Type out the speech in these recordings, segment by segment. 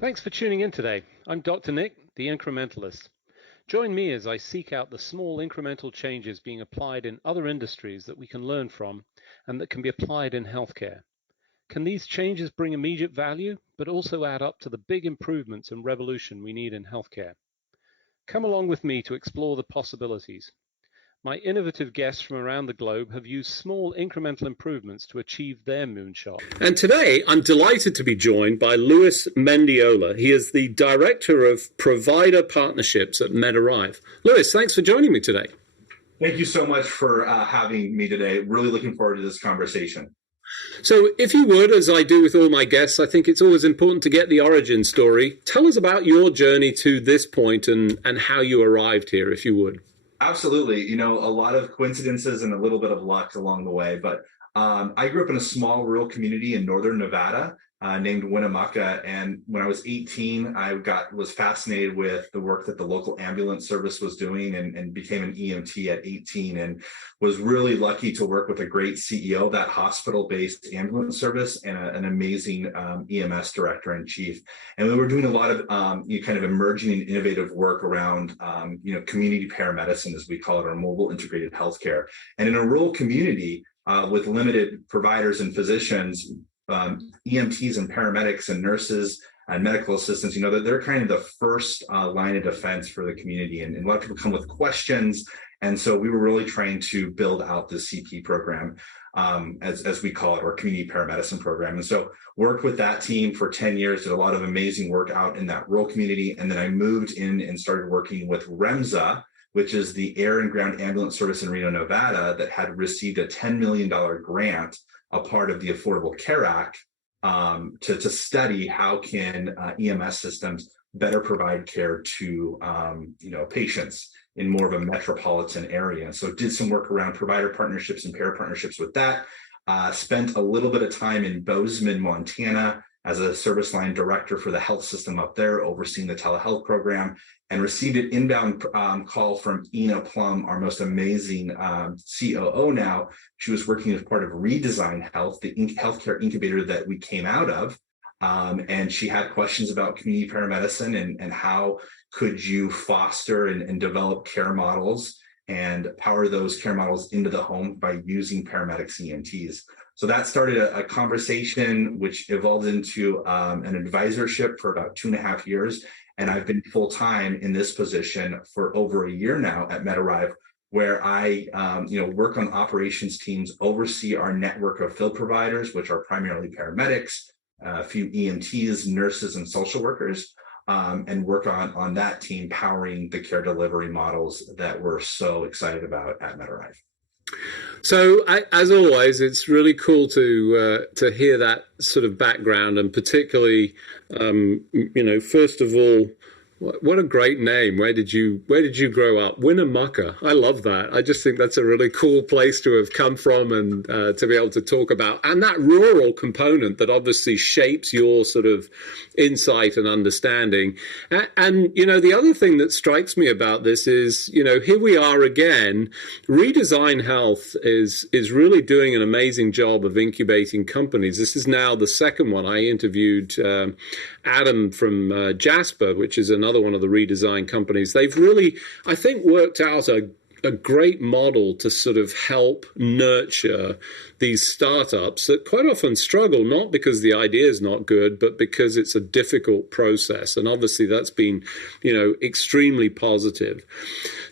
Thanks for tuning in today. I'm Dr. Nick, the Incrementalist. Join me as I seek out the small incremental changes being applied in other industries that we can learn from and that can be applied in healthcare. Can these changes bring immediate value, but also add up to the big improvements and revolution we need in healthcare? Come along with me to explore the possibilities. My innovative guests from around the globe have used small incremental improvements to achieve their moonshot. And today, I'm delighted to be joined by Luis Mendiola. He is the Director of Provider Partnerships at MedArrive. Luis, thanks for joining me today. Thank you so much for having me today. Really looking forward to this conversation. So if you would, as I do with all my guests, I think it's always important to get the origin story. Tell us about your journey to this point and how you arrived here, if you would. Absolutely. You know, a lot of coincidences and a little bit of luck along the way. But I grew up in a small rural community in northern Nevada named Winnemucca. And when I was 18, I was fascinated with the work that the local ambulance service was doing and became an EMT at 18 and was really lucky to work with a great CEO of that hospital-based ambulance service and an amazing EMS director in chief. And we were doing a lot of kind of emerging and innovative work around community paramedicine, as we call it, or mobile integrated healthcare. And in a rural community with limited providers and physicians, EMTs and paramedics and nurses and medical assistants, they're kind of the first line of defense for the community. And a lot of people come with questions. And so we were really trying to build out the CP program, as we call it, or community paramedicine program. And so worked with that team for 10 years, did a lot of amazing work out in that rural community. And then I moved in and started working with REMSA, which is the air and ground ambulance service in Reno, Nevada, that had received a $10 million grant, a part of the Affordable Care Act, to study how can EMS systems better provide care to patients in more of a metropolitan area. And so did some work around provider partnerships and payer partnerships with that. Spent a little bit of time in Bozeman, Montana, as a service line director for the health system up there, overseeing the telehealth program, and received an inbound call from Ina Plum, our most amazing COO now. She was working as part of Redesign Health, the healthcare incubator that we came out of. And she had questions about community paramedicine and how could you foster and develop care models and power those care models into the home by using paramedics, EMTs. So that started a conversation which evolved into an advisorship for about 2.5 years. And I've been full-time in this position for over a year now at MedArrive, where I work on operations teams, oversee our network of field providers, which are primarily paramedics, a few EMTs, nurses, and social workers, and work on that team powering the care delivery models that we're so excited about at MedArrive. So, as always, it's really cool to hear that sort of background, and particularly, first of all, what a great name. Where did you grow up? Winnemucca. I love that. I just think that's a really cool place to have come from and to be able to talk about. And that rural component that obviously shapes your sort of insight and understanding. And the other thing that strikes me about this is, here we are again. Redesign Health is really doing an amazing job of incubating companies. This is now the second one. I interviewed Adam from Jasper, which is another one of the Redesign companies. They've really, I think, worked out a great model to sort of help nurture these startups that quite often struggle, not because the idea is not good, but because it's a difficult process. And obviously that's been, extremely positive.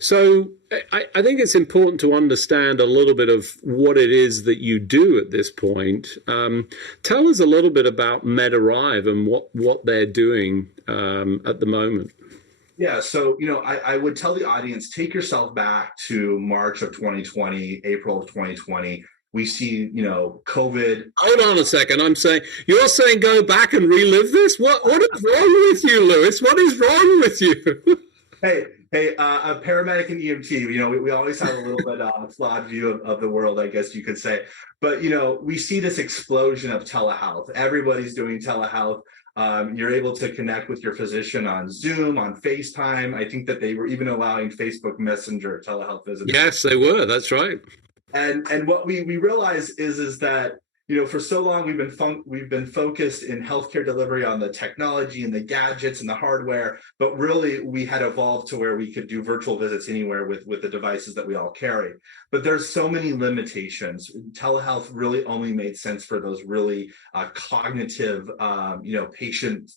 So I think it's important to understand a little bit of what it is that you do at this point. Tell us a little bit about MedArrive and what they're doing at the moment. Yeah, so, I would tell the audience, take yourself back to March of 2020, April of 2020. We see, COVID. Hold on a second. You're saying go back and relive this? What is wrong with you, Luis? What is wrong with you? Hey, a paramedic and EMT, we always have a little bit flawed view of the world, I guess you could say. But, we see this explosion of telehealth. Everybody's doing telehealth. You're able to connect with your physician on Zoom, on FaceTime. I think that they were even allowing Facebook Messenger telehealth visits. Yes, they were. That's right. And what we realize is that for so long we've been focused in healthcare delivery on the technology and the gadgets and the hardware, but really we had evolved to where we could do virtual visits anywhere with the devices that we all carry. But there's so many limitations. Telehealth really only made sense for those really cognitive, patient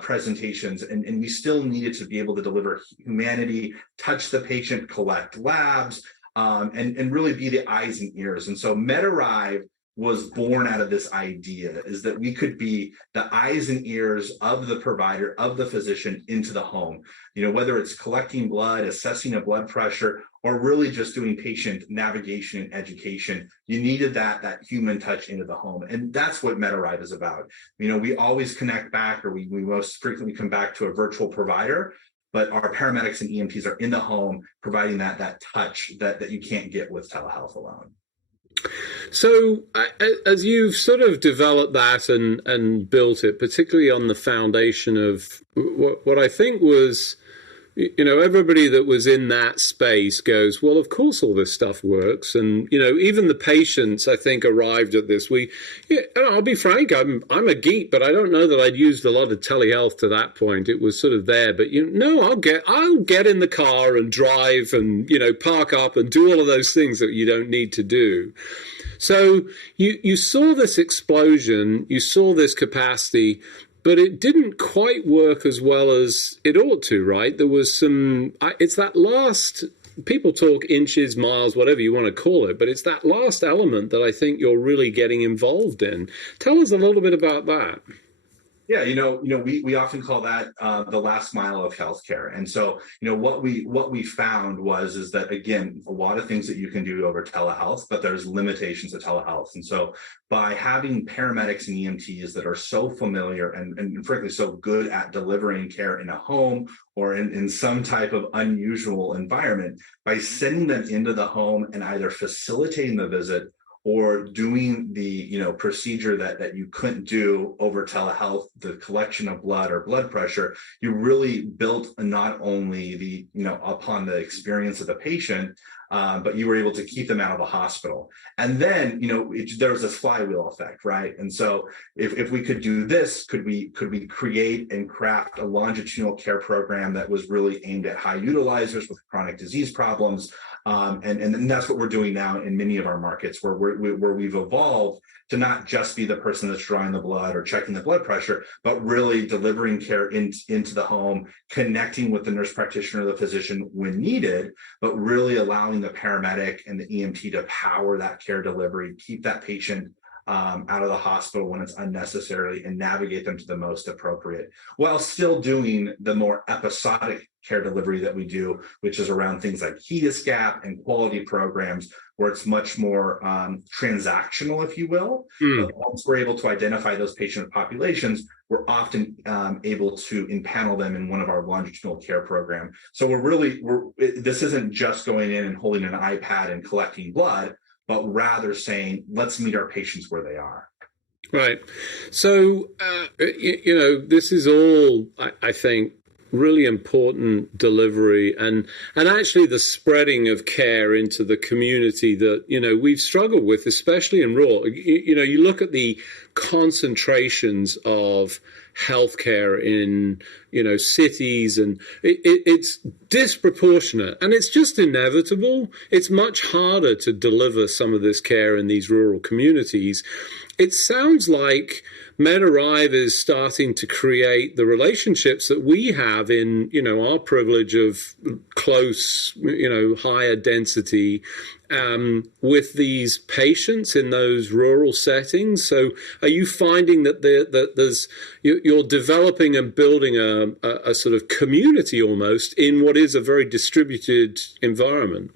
presentations, and we still needed to be able to deliver humanity, touch the patient, collect labs, and really be the eyes and ears. And so MedArrive was born out of this idea, is that we could be the eyes and ears of the provider, of the physician into the home, whether it's collecting blood, assessing a blood pressure, or really just doing patient navigation and education. You needed that human touch into the home. And that's what MedArrive is about. We always connect back, or we most frequently come back to a virtual provider, but our paramedics and EMTs are in the home providing that touch that you can't get with telehealth alone. So, as you've sort of developed that and built it, particularly on the foundation of what I think was, everybody that was in that space goes, well, of course all this stuff works. And, even the patients, I think, arrived at this. I'll be frank, I'm a geek, but I don't know that I'd used a lot of telehealth to that point. It was sort of there, but I'll get in the car and drive and, park up and do all of those things that you don't need to do. So you saw this explosion, you saw this capacity, but it didn't quite work as well as it ought to, right? There was it's that last, people talk inches, miles, whatever you want to call it, but it's that last element that I think you're really getting involved in. Tell us a little bit about that. Yeah, we often call that the last mile of healthcare. And so, what we found is that, again, a lot of things that you can do over telehealth, but there's limitations to telehealth. And so by having paramedics and EMTs that are so familiar and frankly so good at delivering care in a home or in some type of unusual environment, by sending them into the home and either facilitating the visit or doing the procedure that you couldn't do over telehealth, the collection of blood or blood pressure, you really built not only the upon the experience of the patient, but you were able to keep them out of the hospital. And then there was this flywheel effect, right? And so if we could do this, could we create and craft a longitudinal care program that was really aimed at high utilizers with chronic disease problems? And that's what we're doing now in many of our markets, where we've evolved to not just be the person that's drawing the blood or checking the blood pressure, but really delivering care into the home, connecting with the nurse practitioner or the physician when needed, but really allowing the paramedic and the EMT to power that care delivery, keep that patient out of the hospital when it's unnecessary, and navigate them to the most appropriate, while still doing the more episodic care delivery that we do, which is around things like HEDIS gap and quality programs, where it's much more transactional, if you will. But once we're able to identify those patient populations, we're often able to impanel them in one of our longitudinal care program. So this isn't just going in and holding an iPad and collecting blood, but rather saying, let's meet our patients where they are. Right. So, this is all, I think, really important delivery and actually the spreading of care into the community that, we've struggled with, especially in rural. You look at the concentrations of healthcare in, cities, and it's disproportionate, and it's just inevitable. It's much harder to deliver some of this care in these rural communities. It sounds like MedArrive is starting to create the relationships that we have in, our privilege of close, higher density with these patients in those rural settings. So are you finding that you're developing and building a sort of community almost in what is a very distributed environment?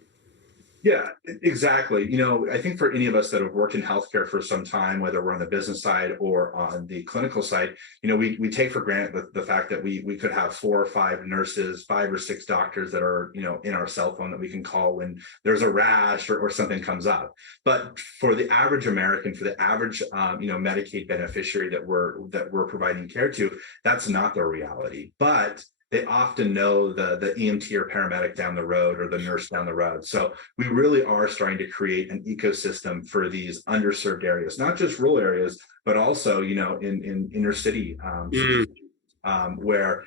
Yeah, exactly. I think for any of us that have worked in healthcare for some time, whether we're on the business side or on the clinical side, we take for granted the fact that we could have 4 or 5 nurses, 5 or 6 doctors that are, in our cell phone that we can call when there's a rash or something comes up. But for the average American, for the average, Medicaid beneficiary that we're providing care to, that's not their reality. But they often know the EMT or paramedic down the road or the nurse down the road. So we really are starting to create an ecosystem for these underserved areas, not just rural areas, but also, in inner city where,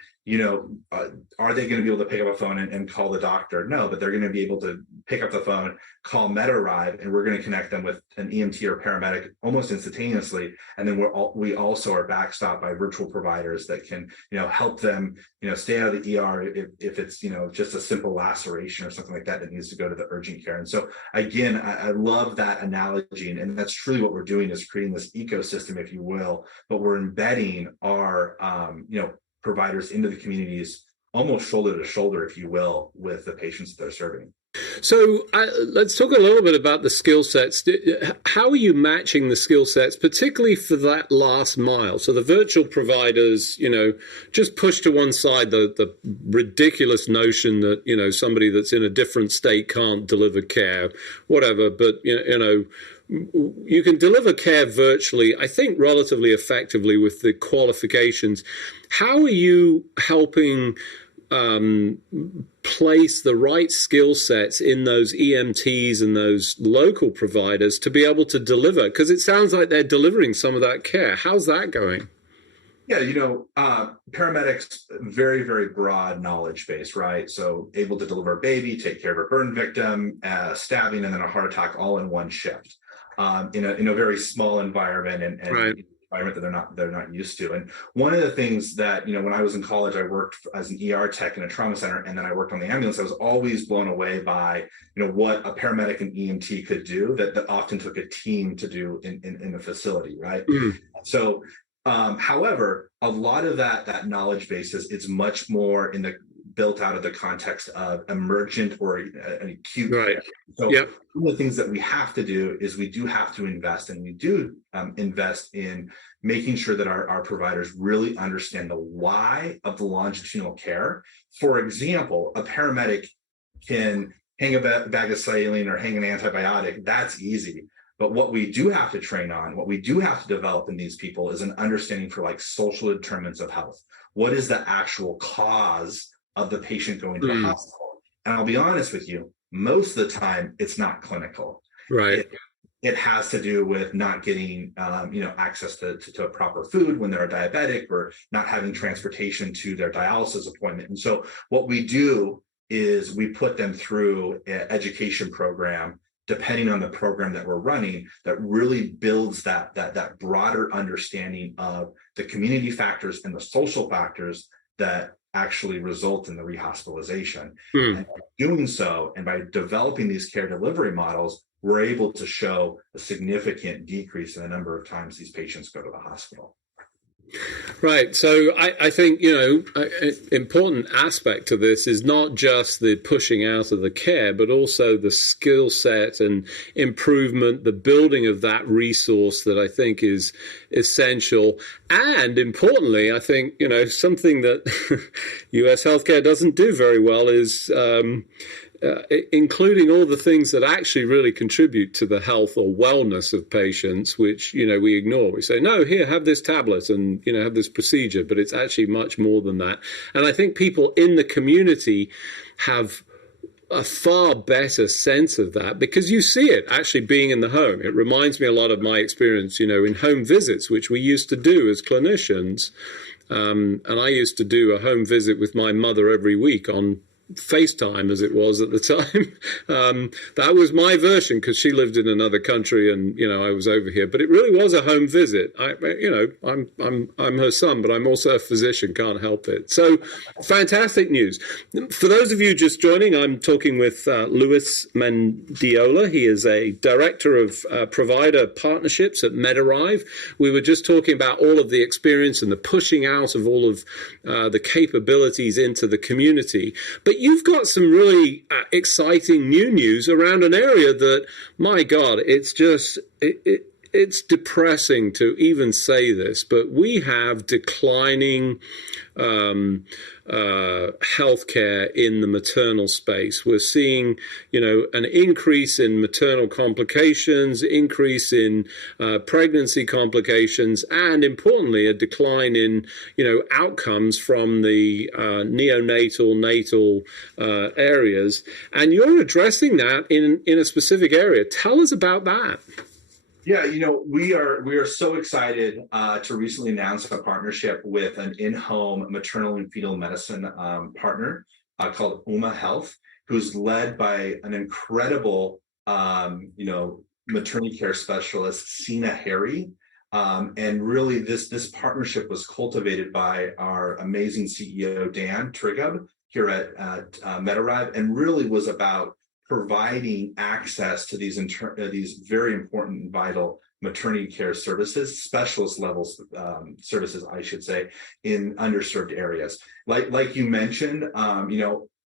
are they going to be able to pick up a phone and call the doctor? No, but they're going to be able to pick up the phone, call MedArrive, and we're going to connect them with an EMT or paramedic almost instantaneously. And then we also are backstopped by virtual providers that can, help them, stay out of the ER if it's, just a simple laceration or something like that that needs to go to the urgent care. And so again, I love that analogy, and that's truly what we're doing, is creating this ecosystem, if you will, but we're embedding our, providers into the communities almost shoulder to shoulder, if you will, with the patients that they're serving. So let's talk a little bit about the skill sets. How are you matching the skill sets, particularly for that last mile? So the virtual providers, just push to one side the ridiculous notion that, somebody that's in a different state can't deliver care, whatever. But, you can deliver care virtually, I think, relatively effectively with the qualifications. How are you helping place the right skill sets in those EMTs and those local providers to be able to deliver? Because it sounds like they're delivering some of that care. How's that going? Yeah, paramedics, very, very broad knowledge base, right? So able to deliver a baby, take care of a burn victim, stabbing, and then a heart attack all in one shift. In a very small environment and right. Environment that they're not used to. And one of the things that, when I was in college, I worked as an ER tech in a trauma center, and then I worked on the ambulance. I was always blown away by, what a paramedic and EMT could do that often took a team to do in a facility, right? So, however, a lot of that knowledge base is much more built out of the context of emergent or an acute right. care. So one of the things that we have to do is we do have to invest, and we do invest in making sure that our providers really understand the why of the longitudinal care. For example, a paramedic can hang a bag of saline or hang an antibiotic. That's easy. But what we do have to train on, what we do have to develop in these people is an understanding for social determinants of health. What is the actual cause of the patient going to the hospital? And I'll be honest with you, most of the time it's not clinical. Right. It has to do with not getting access to proper food when they're diabetic, or not having transportation to their dialysis appointment. And so what we do is we put them through an education program, depending on the program that we're running, that really builds that broader understanding of the community factors and the social factors that actually result in the rehospitalization. And by doing so, and by developing these care delivery models, we're able to show a significant decrease in the number of times these patients go to the hospital. Right. So I think, an important aspect to this is not just the pushing out of the care, but also the skill set and improvement, the building of that resource that I think is essential. And importantly, I think, something that US healthcare doesn't do very well is including all the things that actually really contribute to the health or wellness of patients, which, we ignore. We say, no, here, have this tablet and, have this procedure, but it's actually much more than that. And I think people in the community have a far better sense of that because you see it actually being in the home. It reminds me a lot of my experience, in home visits, which we used to do as clinicians. And I used to do a home visit with my mother every week on FaceTime, as it was at the time. That was my version because she lived in another country and I was over here, but it really was a home visit. I'm her son, but I'm also a physician, can't help it. So fantastic news. For those of you just joining, I'm talking with Louis Mendiola. He is a director of provider partnerships at MedArrive. We were just talking about all of the experience and the pushing out of all of the capabilities into the community. But you've got some really exciting new news around an area that, my God, it's just it's depressing to even say this, but we have declining healthcare in the maternal space. We're seeing, an increase in maternal complications, increase in pregnancy complications, and importantly, a decline in, outcomes from the neonatal, natal areas. And you're addressing that in a specific area. Tell us about that. Yeah, we are so excited to recently announce a partnership with an in-home maternal and fetal medicine partner called UMA Health, who's led by an incredible, maternity care specialist, Sina Harry. And really, this partnership was cultivated by our amazing CEO Dan Trigub here at MedArrive, and really was about providing access to these very important and vital maternity care services, specialist levels services, I should say, in underserved areas. Like you mentioned,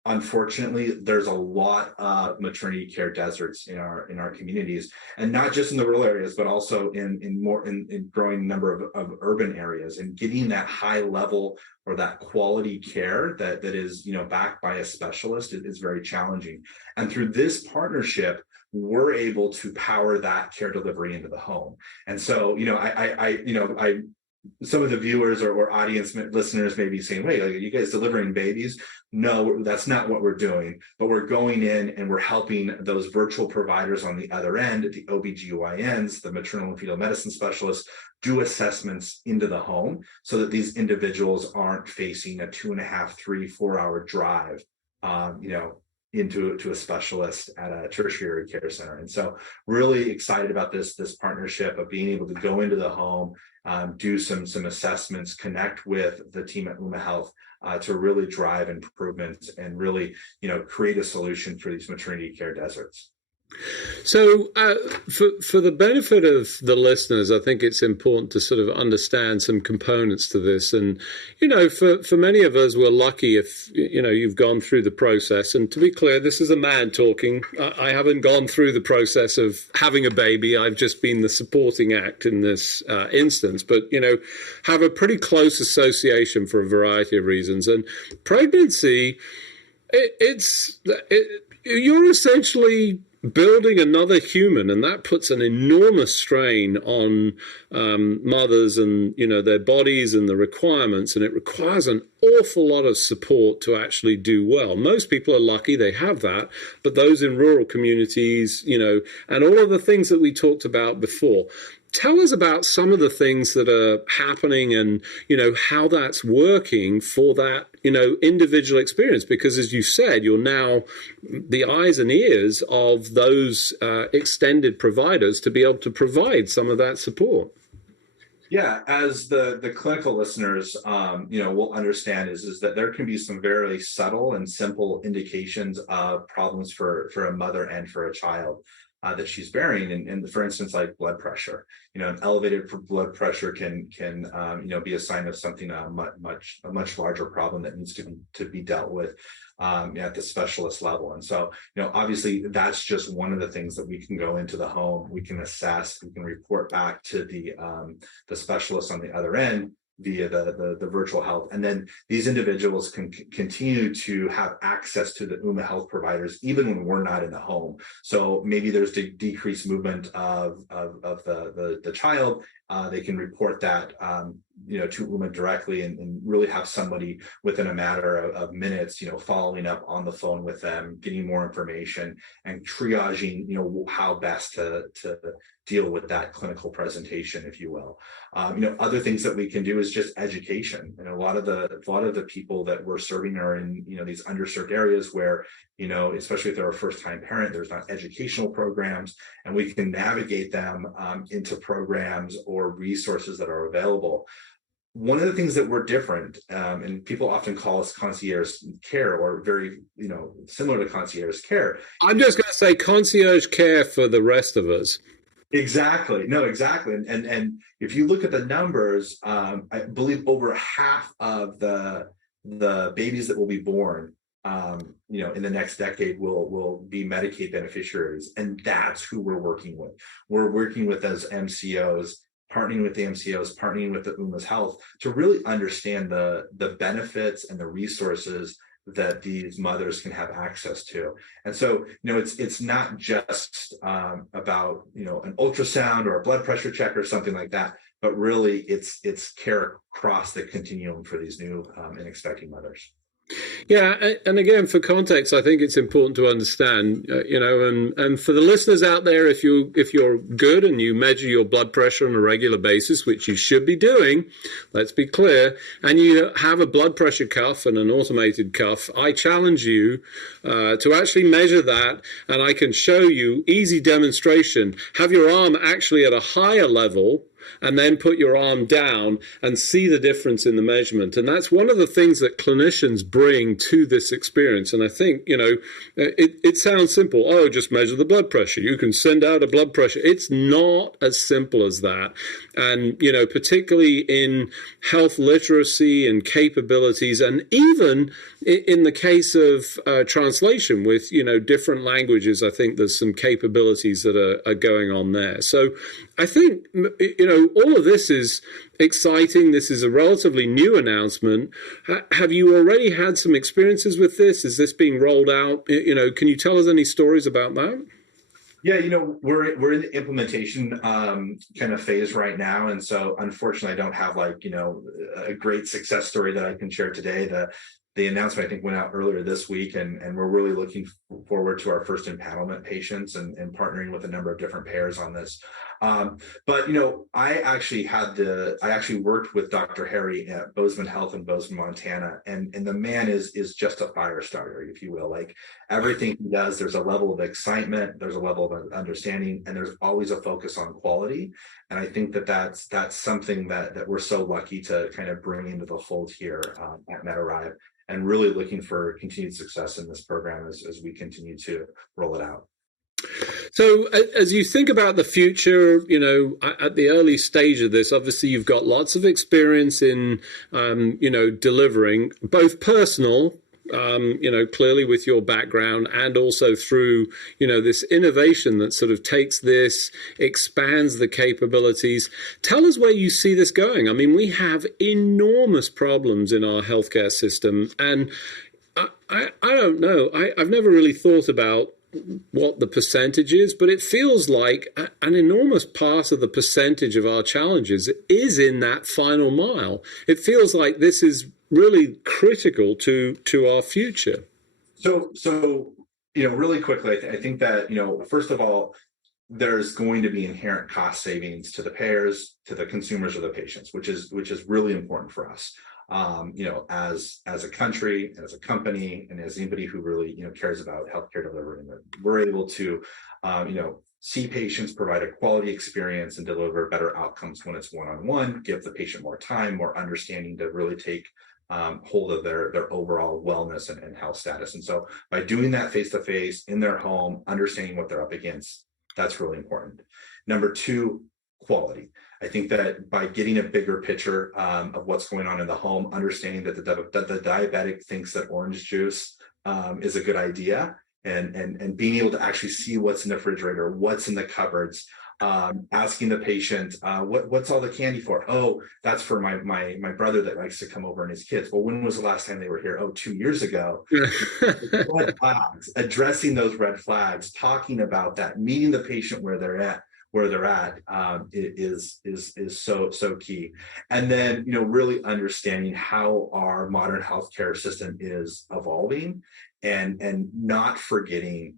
unfortunately, there's a lot of maternity care deserts in our communities, and not just in the rural areas, but also in growing number of urban areas. And getting that high level or that quality care that is backed by a specialist is very challenging. And through this partnership, we're able to power that care delivery into the home. And so, I some of the viewers or audience listeners may be saying, wait, are you guys delivering babies? No, that's not what we're doing. But we're going in and we're helping those virtual providers on the other end, the OBGYNs, the maternal and fetal medicine specialists, do assessments into the home so that these individuals aren't facing a 2.5, 3, 4 hour drive, into a specialist at a tertiary care center. And so really excited about this partnership of being able to go into the home, do some assessments, connect with the team at UMA Health to really drive improvements and really, create a solution for these maternity care deserts. So, for the benefit of the listeners, I think it's important to sort of understand some components to this. And, for many of us, we're lucky if, you've gone through the process. And to be clear, this is a man talking. I haven't gone through the process of having a baby. I've just been the supporting act in this instance. But, have a pretty close association for a variety of reasons. And pregnancy, you're essentially building another human, and that puts an enormous strain on mothers and their bodies and the requirements, and it requires an awful lot of support to actually do well. Most people are lucky they have that, but those in rural communities, and all of the things that we talked about before. Tell us about some of the things that are happening and, how that's working for that, individual experience. Because as you said, you're now the eyes and ears of those extended providers to be able to provide some of that support. Yeah, as the clinical listeners, will understand is that there can be some very subtle and simple indications of problems for a mother and for a child that she's bearing, and for instance, like blood pressure. An elevated blood pressure can be a sign of something a much larger problem that needs to be dealt with at the specialist level. And so, obviously, that's just one of the things that we can go into the home, we can assess, we can report back to the specialist on the other end via the virtual health. And then these individuals can continue to have access to the UMA Health providers even when we're not in the home. So maybe there's decreased movement of the child. They can report that to UMA directly and really have somebody within a matter of minutes, following up on the phone with them, getting more information and triaging, how best to deal with that clinical presentation, if you will. Other things that we can do is just education. And a lot of the people that we're serving are in, these underserved areas where, especially if they're a first-time parent, there's not educational programs, and we can navigate them into programs or resources that are available. One of the things that we're different, and people often call us concierge care, or very, similar to concierge care. I'm just going to say concierge care for the rest of us. Exactly. No, exactly. And if you look at the numbers, I believe over half of the babies that will be born in the next decade will be Medicaid beneficiaries, and that's who we're working with. We're working with those MCOs, partnering with the MCOs, partnering with the UMA's Health to really understand the benefits and the resources that these mothers can have access to. And so, it's not just about an ultrasound or a blood pressure check or something like that, but really it's care across the continuum for these new and expecting mothers. Yeah, and again, for context, I think it's important to understand, and for the listeners out there, if you're good and you measure your blood pressure on a regular basis, which you should be doing, let's be clear, and you have a blood pressure cuff and an automated cuff, I challenge you to actually measure that, and I can show you easy demonstration. Have your arm actually at a higher level, and then put your arm down and see the difference in the measurement. And that's one of the things that clinicians bring to this experience. And I think, it sounds simple. Oh, just measure the blood pressure. You can send out a blood pressure. It's not as simple as that. And, particularly in health literacy and capabilities, and even in the case of translation with, different languages, I think there's some capabilities that are going on there. So I think, all of this is exciting. This is a relatively new announcement. Have you already had some experiences with this? Is this being rolled out? Can you tell us any stories about that? Yeah, we're in the implementation kind of phase right now, and so unfortunately, I don't have a great success story that I can share today. The announcement I think went out earlier this week, and we're really looking forward to our first empanelment patients and partnering with a number of different payers on this. But I actually worked with Dr. Harry at Bozeman Health in Bozeman, Montana, and the man is just a fire starter, if you will. Like everything he does, there's a level of excitement, there's a level of understanding, and there's always a focus on quality. And I think that's something that we're so lucky to kind of bring into the fold here at MedArrive, and really looking for continued success in this program as we continue to roll it out. So as you think about the future, at the early stage of this, obviously you've got lots of experience in, delivering both personal, clearly with your background, and also through, this innovation that sort of takes this, expands the capabilities. Tell us where you see this going. I mean, we have enormous problems in our healthcare system, and I don't know. I've never really thought about what the percentage is, but it feels like an enormous part of the percentage of our challenges is in that final mile. It feels like this is really critical to our future. So really quickly, I think that first of all, there's going to be inherent cost savings to the payers, to the consumers, or the patients, which is really important for us. As a country, as a company, and as anybody who really cares about healthcare delivery, we're able to see patients, provide a quality experience, and deliver better outcomes when it's one-on-one, give the patient more time, more understanding to really take hold of their overall wellness and health status. And so by doing that face-to-face in their home, understanding what they're up against, that's really important. Number two, quality. I think that by getting a bigger picture of what's going on in the home, understanding that the diabetic thinks that orange juice is a good idea, and being able to actually see what's in the refrigerator, what's in the cupboards, asking the patient, what's all the candy for? Oh, that's for my brother that likes to come over and his kids. Well, when was the last time they were here? Oh, 2 years ago. Red flags, addressing those red flags, talking about that, meeting the patient where they're at, is so key. And then really understanding how our modern healthcare system is evolving, and not forgetting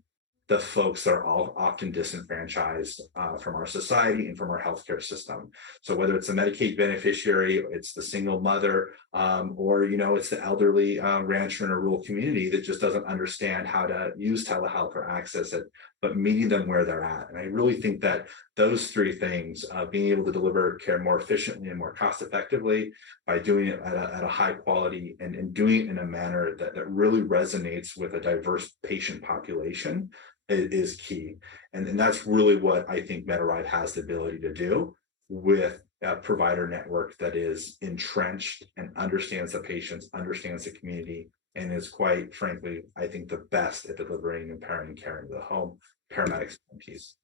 the folks that are all often disenfranchised from our society and from our healthcare system. So whether it's a Medicaid beneficiary, it's the single mother, or it's the elderly rancher in a rural community that just doesn't understand how to use telehealth or access it, but meeting them where they're at. And I really think that those three things, being able to deliver care more efficiently and more cost effectively by doing it at a high quality, and doing it in a manner that really resonates with a diverse patient population, is key. And that's really what I think MedArrive has the ability to do, with a provider network that is entrenched and understands the patients, understands the community, and is quite frankly, I think, the best at delivering empowering care into the home, paramedics piece.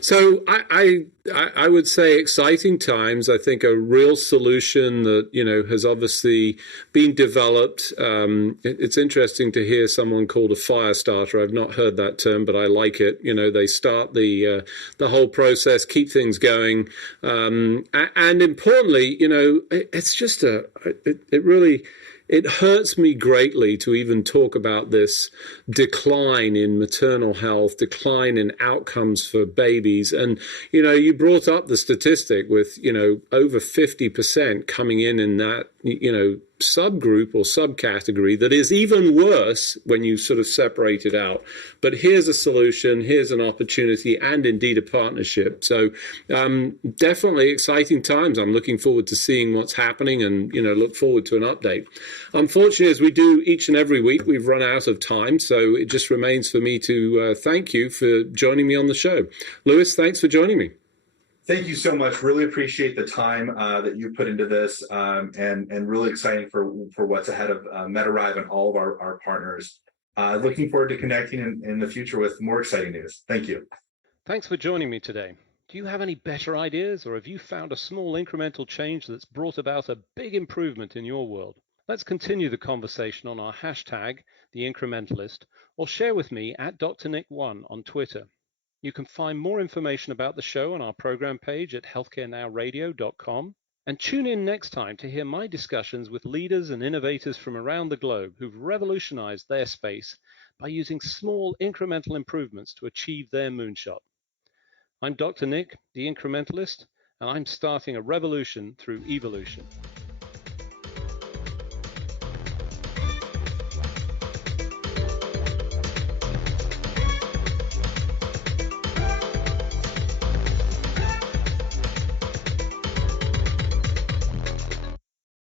So I would say exciting times. I think a real solution that has obviously been developed. It's interesting to hear someone called a fire starter. I've not heard that term, but I like it. They start the whole process, keep things going, and importantly, it's just it really. It hurts me greatly to even talk about this decline in maternal health, decline in outcomes for babies. And, you brought up the statistic with, over 50% coming in that, subgroup or subcategory that is even worse when you sort of separate it out. But here's a solution, here's an opportunity, and indeed a partnership. So definitely exciting times. I'm looking forward to seeing what's happening and, look forward to an update. Unfortunately, as we do each and every week, we've run out of time. So it just remains for me to thank you for joining me on the show. Lewis, thanks for joining me. Thank you so much. Really appreciate the time that you put into this, and really exciting for what's ahead of MedArrive and all of our partners. Looking forward to connecting in the future with more exciting news. Thank you. Thanks for joining me today. Do you have any better ideas, or have you found a small incremental change that's brought about a big improvement in your world? Let's continue the conversation on our hashtag, the Incrementalist, or share with me at Dr. Nick1 on Twitter. You can find more information about the show on our program page at healthcarenowradio.com, and tune in next time to hear my discussions with leaders and innovators from around the globe who've revolutionized their space by using small incremental improvements to achieve their moonshot. I'm Dr. Nick, the Incrementalist, and I'm starting a revolution through evolution.